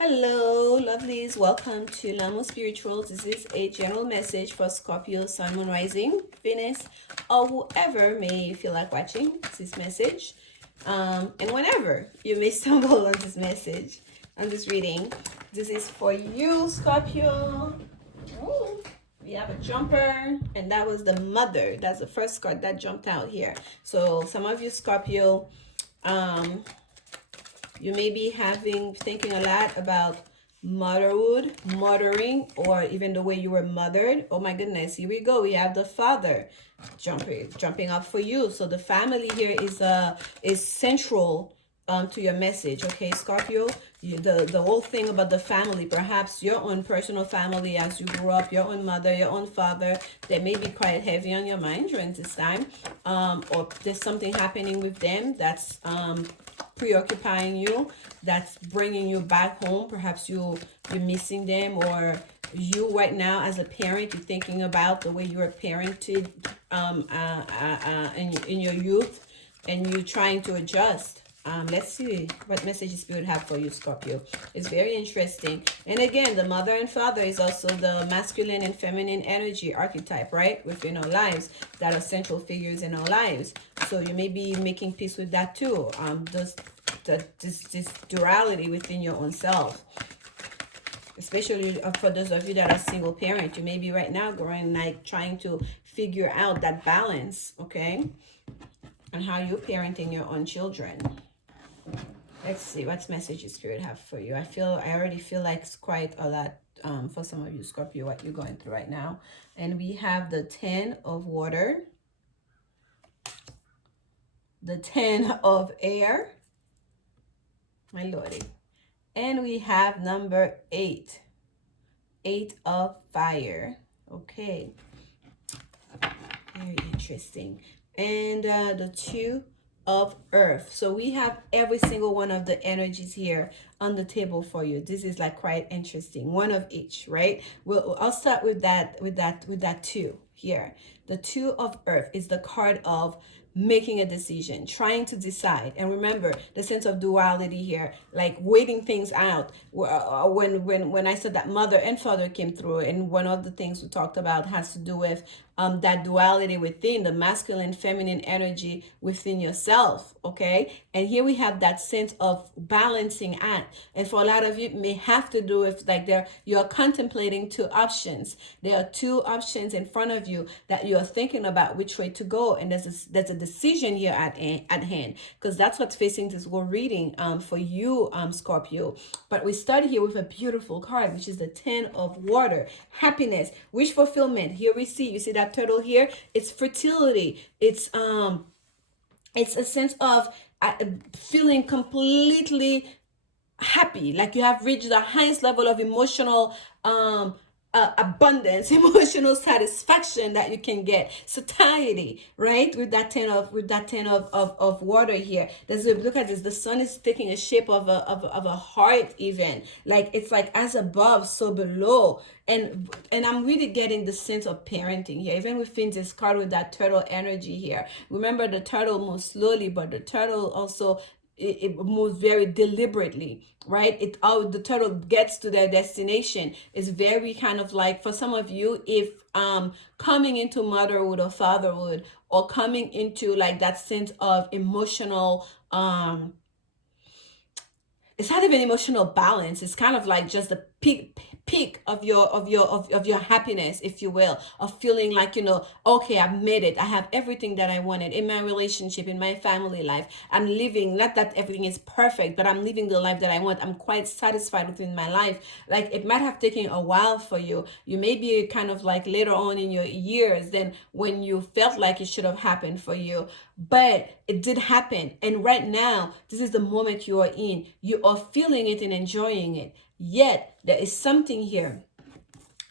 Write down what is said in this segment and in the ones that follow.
Hello, lovelies. Welcome to Lanmouspiritual. This is a general message for Scorpio, Sun, Moon, Rising, Venus, or whoever may feel like watching this message. And whenever you may stumble on this message, on this reading, this is for you, Scorpio. Ooh, we have a jumper, and that was the mother. That's the first card that jumped out here. So some of you, Scorpio, you may be thinking a lot about motherhood, mothering, or even the way you were mothered. Oh my goodness, here we go. We have the father jumping up for you. So the family here is central to your message. Okay, Scorpio, the whole thing about the family, perhaps your own personal family as you grew up, your own mother, your own father, that may be quite heavy on your mind during this time, or there's something happening with them that's preoccupying you, that's bringing you back home. Perhaps you're missing them, or you right now as a parent, you're thinking about the way you were parented in your youth, and you're trying to adjust. Let's see what message Spirit have for you, Scorpio. It's very interesting. And again, the mother and father is also the masculine and feminine energy archetype, right? Within our lives, that are central figures in our lives. So you may be making peace with that too. This duality within your own self. Especially for those of you that are single parent, you may be right now going like trying to figure out that balance, okay? And how you're parenting your own children. Let's see what message Spirit have for you. I already feel like it's quite a lot for some of you, Scorpio, what you're going through right now. And we have the 10 of water, the 10 of air, my lordy, and we have number 8 of fire. Okay, very interesting. And the 2 of earth. So we have every single one of the energies here on the table for you. This is like quite interesting, one of each, right? I'll start with that 2 here. The 2 of earth is the card of making a decision, trying to decide. And remember the sense of duality here, like waiting things out. When I said that mother and father came through, and one of the things we talked about has to do with that duality within the masculine, feminine energy within yourself, okay? And here we have that sense of balancing act. And for a lot of you, it may have to do with like you're contemplating 2 options. There are 2 options in front of you that you're thinking about which way to go, and there's a decision here at hand, because that's what's facing this whole reading for you, Scorpio. But we start here with a beautiful card, which is the 10 of water, happiness, wish fulfillment. Here you see that turtle here. It's fertility. It's a sense of feeling completely happy, like you have reached the highest level of emotional abundance, emotional satisfaction that you can get, satiety, right? With that 10 of water here. Look at this. The sun is taking a shape of a heart, even like it's like as above, so below. And I'm really getting the sense of parenting here, even within this card with that turtle energy here. Remember, the turtle moves slowly, but the turtle also it moves very deliberately, right? The turtle gets to their destination. Is very kind of like, for some of you, if coming into motherhood or fatherhood, or coming into like that sense of emotional it's not even emotional balance. It's kind of like just the peak of your happiness, if you will, of feeling like, okay, I've made it. I have everything that I wanted in my relationship, in my family life. I'm living, not that everything is perfect, but I'm living the life that I want. I'm quite satisfied within my life. Like, it might have taken a while for you. You may be kind of like later on in your years than when you felt like it should have happened for you, but it did happen. And right now, this is the moment you are in. You are feeling it and enjoying it. Yet there is something here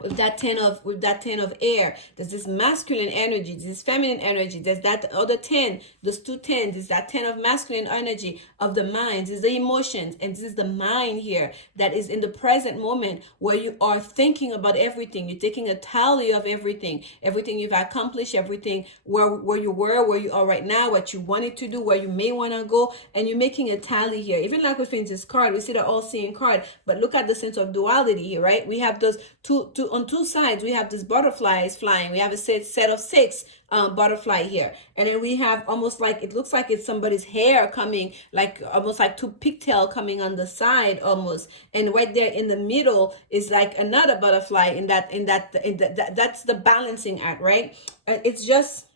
with that 10 of air. There's this masculine energy, this feminine energy. There's that other 10, those two tens. There's that 10 of masculine energy of the mind. This is the emotions, and this is the mind here that is in the present moment, where you are thinking about everything. You're taking a tally of everything you've accomplished, everything where you were, where you are right now, what you wanted to do, where you may want to go, and you're making a tally here. Even like within this card, we see the all-seeing card, but look at the sense of duality here, right? We have those two on two sides. We have this butterflies flying. We have a set of six butterfly here, and then we have almost like, it looks like it's somebody's hair coming, like almost like two pigtail coming on the side almost, and right there in the middle is like another butterfly that's the balancing act, right? It's just,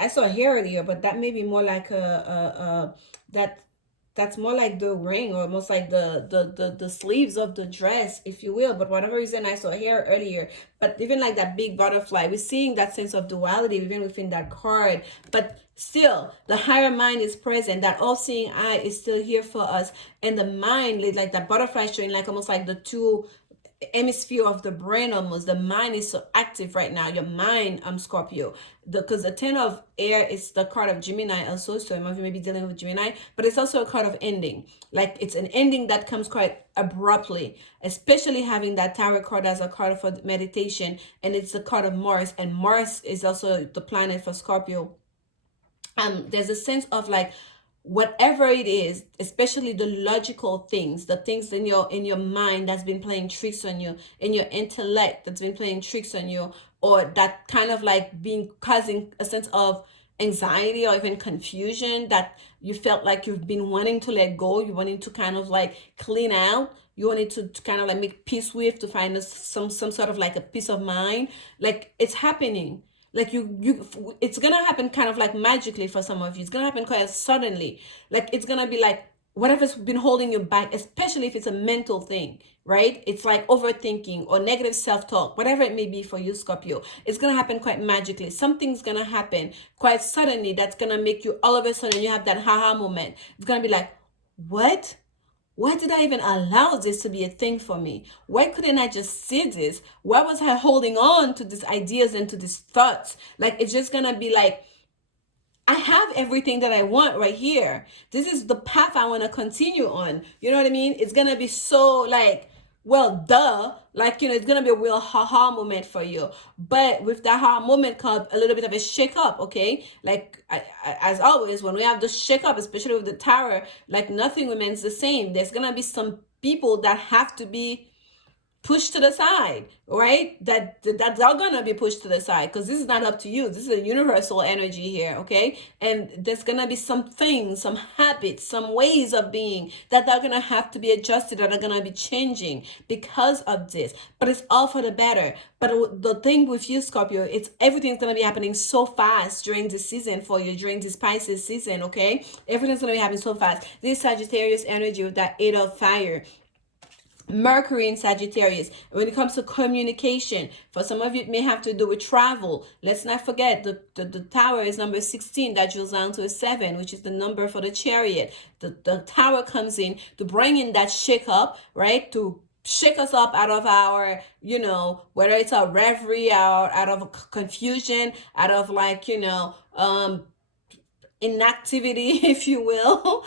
I saw hair earlier, but that may be more like that that's more like the ring, or almost like the sleeves of the dress, if you will. But whatever reason, I saw hair earlier. But even like that big butterfly, we're seeing that sense of duality even within that card. But still, the higher mind is present. That all-seeing eye is still here for us, and the mind, like that butterfly, showing like almost like the two hemisphere of the brain. Almost the mind is so active right now, your mind, Scorpio, because the 10 of air is the card of Gemini also, so you may be dealing with Gemini, but it's also a card of ending. Like, it's an ending that comes quite abruptly, especially having that Tower card as a card for meditation, and it's the card of Mars, and Mars is also the planet for Scorpio. There's a sense of like, whatever it is, especially the logical things, the things in your mind that's been playing tricks on you, in your intellect that's been playing tricks on you, or that kind of like being causing a sense of anxiety or even confusion that you felt like you've been wanting to let go, you wanting to kind of like clean out, you wanted to kind of like make peace with, to find some sort of like a peace of mind. Like, it's happening, like you it's gonna happen kind of like magically for some of you. It's gonna happen quite suddenly. Like, it's gonna be like whatever's been holding you back, especially if it's a mental thing, right? It's like overthinking or negative self-talk, whatever it may be for you, Scorpio. It's gonna happen quite magically. Something's gonna happen quite suddenly that's gonna make you, all of a sudden, you have that haha moment. It's gonna be like, what? Why did I even allow this to be a thing for me? Why couldn't I just see this? Why was I holding on to these ideas and to these thoughts? Like, it's just gonna be like, I have everything that I want right here. This is the path I want to continue on. You know what I mean? It's gonna be so like, well, duh. Like, it's gonna be a real haha moment for you. But with that haha moment comes a little bit of a shake up, okay? Like, as always, when we have the shake up, especially with the tower, like, nothing remains the same. There's gonna be some people that have to be pushed to the side, right? That's all gonna be pushed to the side, because this is not up to you. This is a universal energy here, okay? And there's gonna be some things, some habits, some ways of being that are gonna have to be adjusted, that are gonna be changing because of this. But it's all for the better. But the thing with you, Scorpio, it's everything's gonna be happening so fast during this season for you, during this Pisces season, okay? Everything's gonna be happening so fast. This Sagittarius energy with that 8 of fire, Mercury in Sagittarius. When it comes to communication, for some of you, it may have to do with travel. Let's not forget the tower is number 16, that drills down to a 7, which is the number for the chariot. The tower comes in to bring in that shake up, right? To shake us up out of our, whether it's a reverie, out of confusion, out of like, inactivity, if you will.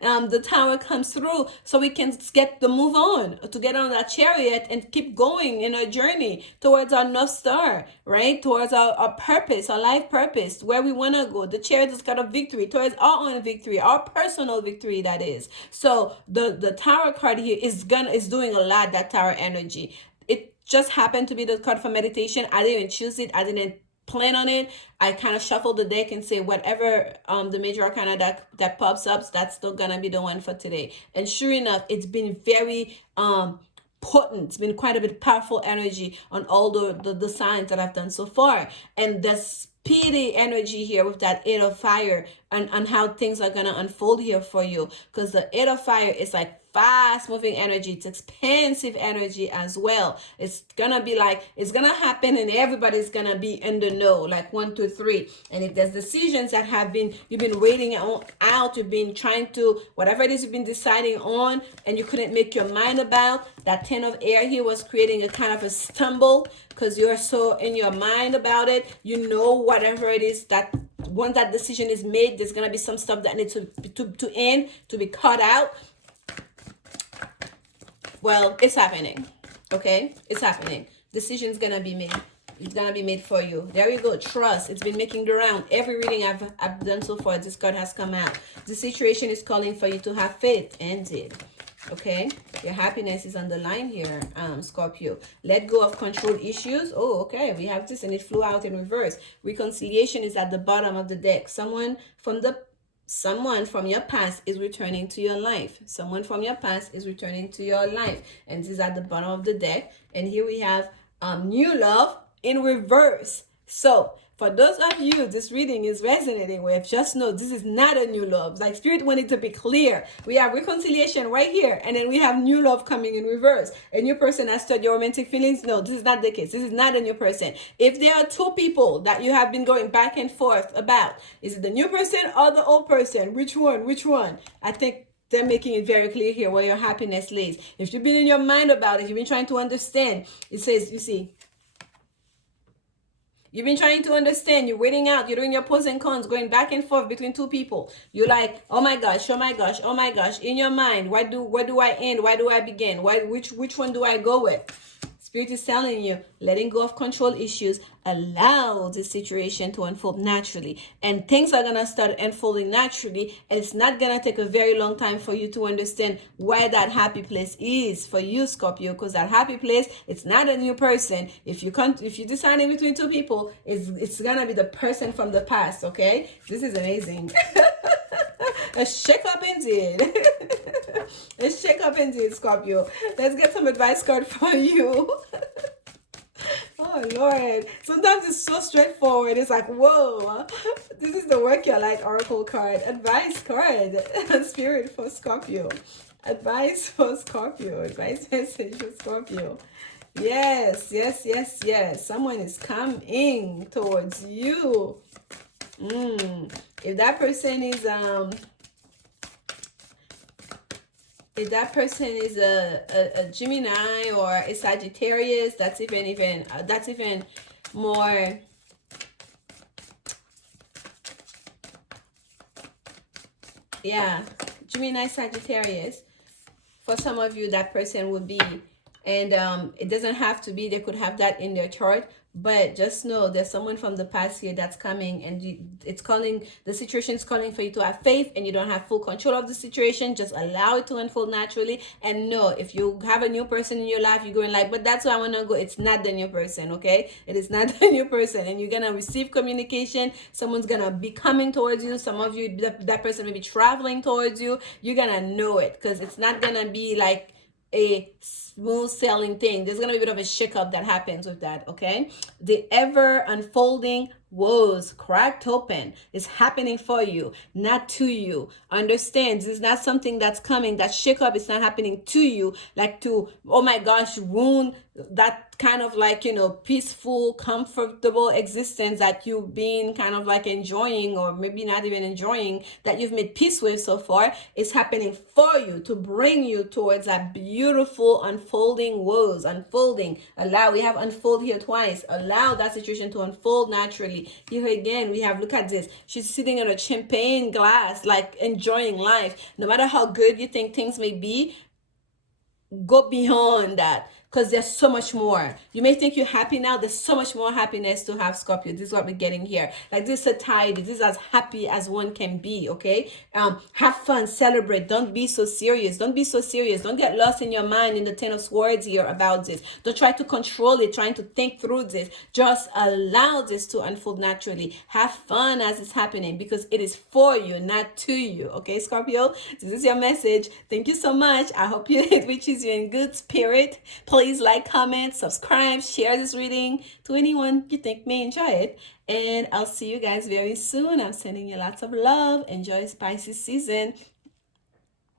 The tower comes through so we can get the move on, to get on that chariot and keep going in our journey towards our North Star, right? Towards our purpose, our life purpose, where we want to go. The chariot is kind of victory, towards our own victory, our personal victory, that is. So the tower card here is doing a lot, that tower energy. It just happened to be the card for meditation. I didn't even choose it. I didn't plan on it. I kind of shuffle the deck and say whatever the major arcana that pops up, that's still gonna be the one for today. And sure enough, it's been very potent. It's been quite a bit powerful energy on all the signs that I've done so far. And that's speedy energy here with that Eight of Fire, and how things are gonna unfold here for you, because the Eight of Fire is like fast moving energy. It's expansive energy as well. It's gonna be like, it's gonna happen and everybody's gonna be in the know, like 1 2 3. And if there's decisions that have been, you've been waiting out, you've been trying to, whatever it is you've been deciding on and you couldn't make your mind about, that 10 of air here was creating a kind of a stumble, because you're so in your mind about it. You know, whatever it is, that once that decision is made, there's gonna be some stuff that needs to end, to be cut out. Well, it's happening. Okay, it's happening. Decision's gonna be made. It's gonna be made for you. There you go. Trust. It's been making the round. Every reading I've done so far, this card has come out. The situation is calling for you to have faith. Ended. Okay, your happiness is on the line here, Scorpio. Let go of control issues. Oh, okay, we have this and it flew out in reverse. Reconciliation is at the bottom of the deck. Someone from your past is returning to your life. Someone from your past is returning to your life, and this is at the bottom of the deck. And here we have new love in reverse. So for those of you this reading is resonating with, just know this is not a new love. Like Spirit wanted to be clear. We have reconciliation right here, and then we have new love coming in reverse. A new person has started your romantic feelings. No, this is not the case. This is not a new person. If there are two people that you have been going back and forth about, is it the new person or the old person? Which one? Which one? I think they're making it very clear here where your happiness lays. If you've been in your mind about it, you've been trying to understand. It says, you see, you've been trying to understand. You're waiting out. You're doing your pros and cons, going back and forth between two people. You're like, oh my gosh, oh my gosh, oh my gosh. In your mind, where do I end? Where do I begin? Which one do I go with? Spirit is telling you, letting go of control issues, allow this situation to unfold naturally. And things are going to start unfolding naturally. And it's not going to take a very long time for you to understand where that happy place is for you, Scorpio. Because that happy place, it's not a new person. If you're deciding between two people, it's going to be the person from the past, okay? This is amazing. A shake up indeed. A shake up indeed, Scorpio. Let's get some advice card for you. Oh Lord, sometimes it's so straightforward. It's like, whoa, this is the work you like oracle card. Advice card. Spirit for Scorpio. Advice for Scorpio. Advice message for Scorpio. Yes, yes, yes, yes. Someone is coming towards you. If that person is a Gemini or a Sagittarius, that's even more, yeah, Gemini, Sagittarius. For some of you, that person would be, and it doesn't have to be, they could have that in their chart. But just know there's someone from the past here that's coming, and the situation is calling for you to have faith, and you don't have full control of the situation. Just allow it to unfold naturally. And no, if you have a new person in your life, you're going like, but that's where I want to go. It's not the new person, okay? It is not the new person. And you're going to receive communication. Someone's going to be coming towards you. Some of you, that person may be traveling towards you. You're going to know it, because it's not going to be like a smooth sailing thing. There's gonna be a bit of a shakeup that happens with that, okay? The ever unfolding woes cracked open is happening for you, not to you. Understand, this is not something that's coming. That shakeup is not happening to you, like to, oh my gosh, ruin that kind of like, peaceful, comfortable existence that you've been kind of like enjoying, or maybe not even enjoying, that you've made peace with so far. Is happening for you to bring you towards that beautiful unfolding woes. Unfolding. Allow. We have unfold here twice. Allow that situation to unfold naturally. Here again, we have, look at this. She's sitting in a champagne glass, like enjoying life. No matter how good you think things may be, go beyond that, because there's so much more. You may think you're happy now. There's so much more happiness to have, Scorpio. This is what we're getting here. Like, this satiety. This is as happy as one can be, okay? Have fun. Celebrate. Don't be so serious. Don't be so serious. Don't get lost in your mind in the 10 of Swords here about this. Don't try to control it, trying to think through this. Just allow this to unfold naturally. Have fun as it's happening, because it is for you, not to you, okay, Scorpio? This is your message. Thank you so much. I hope it reaches you in good spirit. Please like, comment, subscribe, share this reading to anyone you think may enjoy it. And I'll see you guys very soon. I'm sending you lots of love. Enjoy Spicy season.